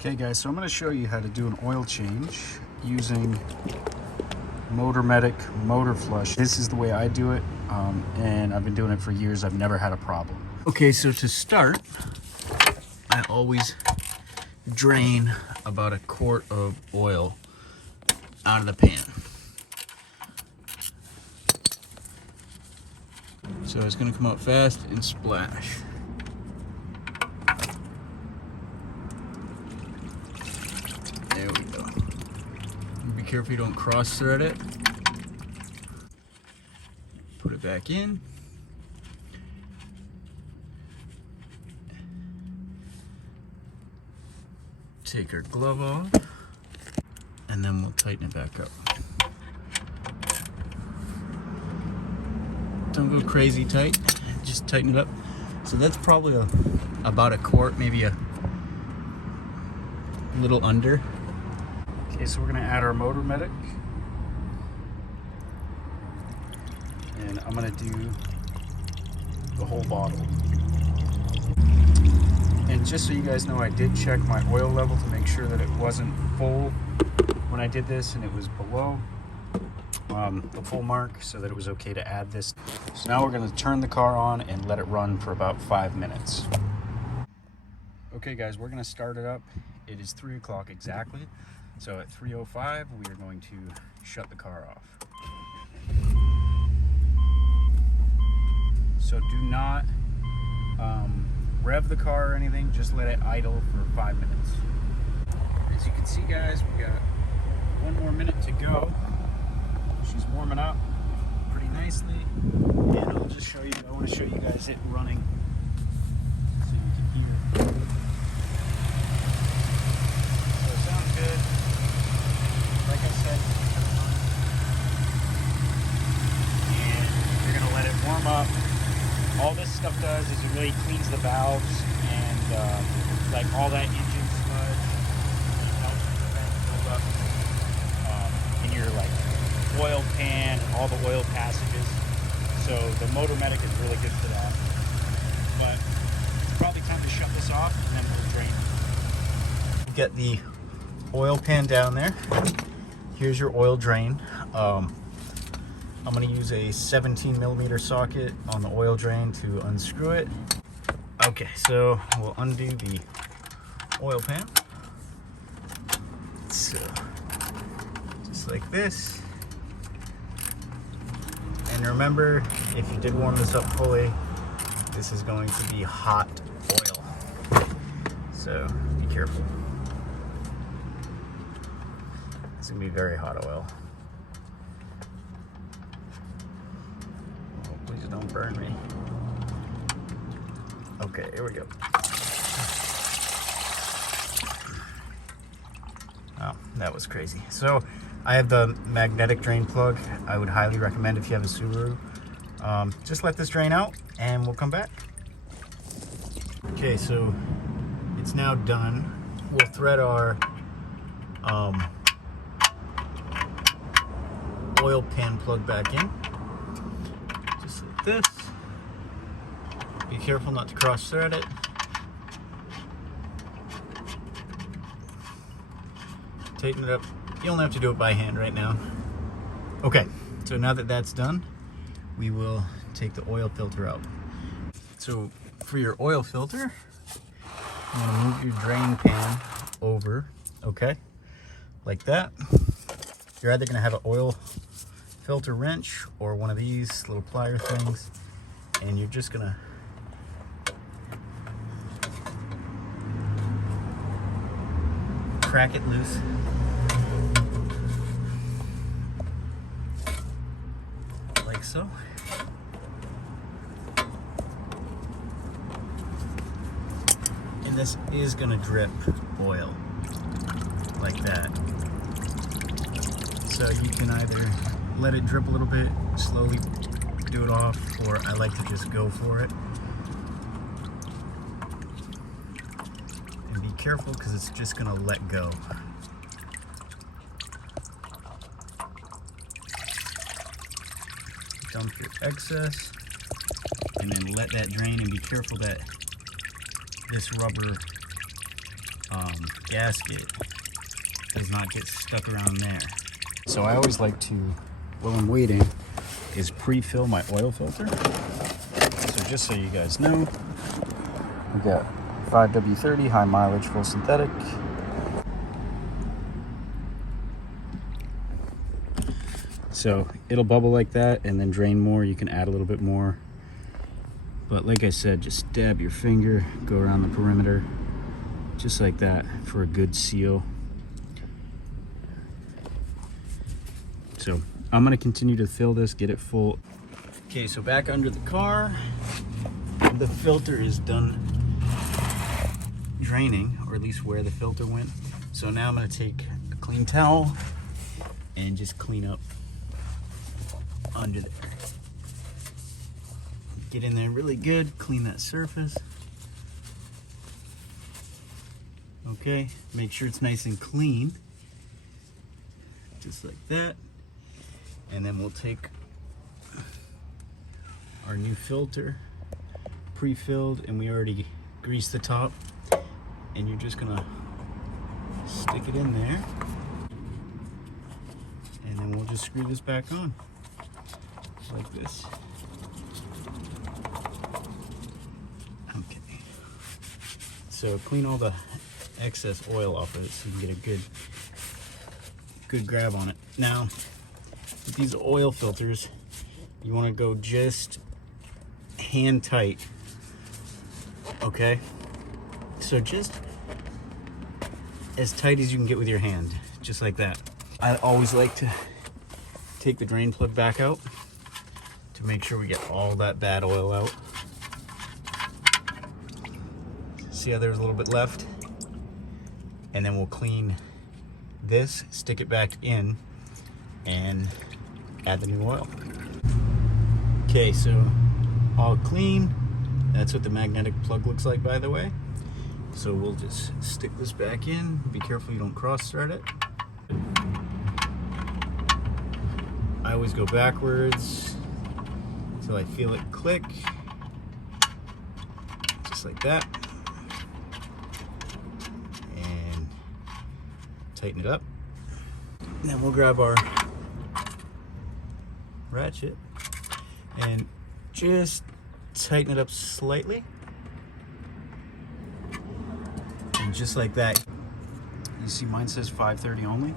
Okay guys, so I'm going to show you how to do an oil change using Motormedic Motor Flush. This is the way I do it, and I've been doing it for years. I've never had a problem. Okay, so to start, I always drain about a quart of oil out of the pan. So it's going to come out fast and splash. There we go. Be careful you don't cross thread it. Put it back in. Take our glove off, and then we'll tighten it back up. Don't go crazy tight, just tighten it up. So that's probably about a quart, maybe a little under. Okay, so we're gonna add our Motormedic, and I'm gonna do the whole bottle. And just so you guys know, I did check my oil level to make sure that it wasn't full when I did this, and it was below the full mark, so that it was okay to add this. So now we're gonna turn the car on and let it run for about 5 minutes. Okay guys, we're gonna start it up. It is 3 o'clock exactly. So at 3:05, we are going to shut the car off. So do not rev the car or anything, just let it idle for 5 minutes. As you can see guys, we got 1 more minute to go. She's warming up pretty nicely, and I'll just show you, I want to show you guys it running so you can hear. So it sounds good. Like I said, and you're gonna let it warm up. All this stuff does is it really cleans the valves and like all that engine sludge, it helps prevent buildup in your like oil pan and all the oil passages. So the Motormedic is really good for that. But it's probably time to shut this off and then we'll drain it. Get the oil pan down there. Here's your oil drain. I'm going to use a 17mm socket on the oil drain to unscrew it. Okay, so we'll undo the oil pan. So, just like this. And remember, if you did warm this up fully, this is going to be hot oil. So, be careful. It's going to be very hot oil. Please don't burn me. Okay, here we go. Oh, that was crazy. So I have the magnetic drain plug. I would highly recommend if you have a Subaru. Just let this drain out and we'll come back. Okay, so it's now done. We'll thread our oil pan plug back in. Just like this. Be careful not to cross thread it. Tighten it up. You only have to do it by hand right now. Okay, so now that that's done, we will take the oil filter out. So for your oil filter, you want to move your drain pan over, okay, like that. You're either going to have an oil filter wrench or one of these little plier things, and you're just going to crack it loose. Like so. And this is going to drip oil like that. So you can either let it drip a little bit, slowly do it off, or I like to just go for it. And be careful because it's just going to let go. Dump your excess and then let that drain, and be careful that this rubber gasket does not get stuck around there. So I always like to, while I'm waiting, is pre-fill my oil filter. So just so you guys know, we got 5W30, high mileage, full synthetic. So it'll bubble like that and then drain more. You can add a little bit more. But like I said, just dab your finger, go around the perimeter, just like that for a good seal. So I'm gonna continue to fill this, get it full. Okay, so back under the car, the filter is done draining, or at least where the filter went. So now I'm gonna take a clean towel and just clean up under there. Get in there really good, clean that surface. Okay, make sure it's nice and clean, just like that. And then we'll take our new filter, pre-filled, and we already greased the top, and you're just gonna stick it in there, and then we'll just screw this back on like this. Okay, so clean all the excess oil off of it so you can get a good grab on it. Now with these oil filters, you want to go just hand tight. Okay, so just as tight as you can get with your hand, just like that. I always like to take the drain plug back out to make sure we get all that bad oil out. See how there's a little bit left? And then we'll clean this, stick it back in, and add the new oil. Okay, so all clean. That's what the magnetic plug looks like, by the way. So we'll just stick this back in. Be careful you don't cross-thread it. I always go backwards until I feel it click. Just like that. And tighten it up. And then we'll grab our ratchet and just tighten it up slightly, and just like that. You see mine says 530 only,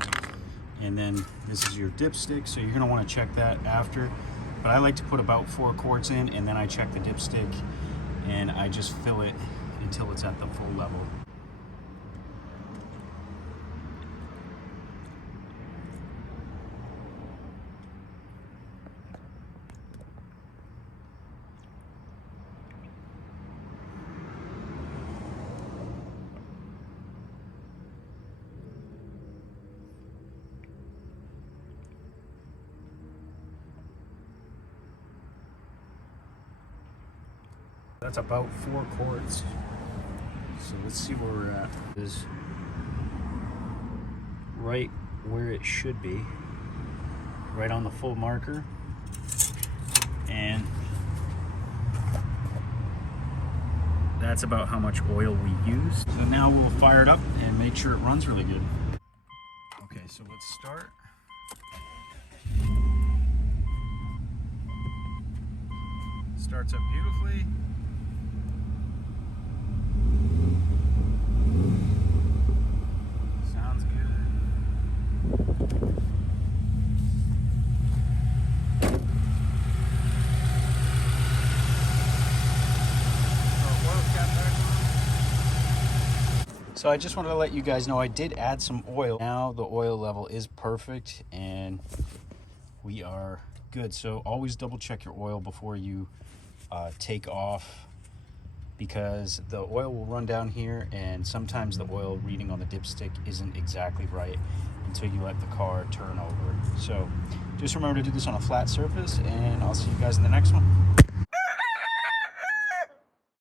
and then this is your dipstick, so you're going to want to check that after, but I like to put about 4 quarts in, and then I check the dipstick and I just fill it until it's at the full level. That's about 4 quarts. So let's see where we're at. It is right where it should be, right on the full marker. And that's about how much oil we used. So now we'll fire it up and make sure it runs really good. Okay, so let's start. Starts up beautifully. Sounds good. So I just wanted to let you guys know I did add some oil. Now the oil level is perfect and we are good. So always double check your oil before you take off, because the oil will run down here and sometimes the oil reading on the dipstick isn't exactly right until you let the car turn over. So just remember to do this on a flat surface, and I'll see you guys in the next one.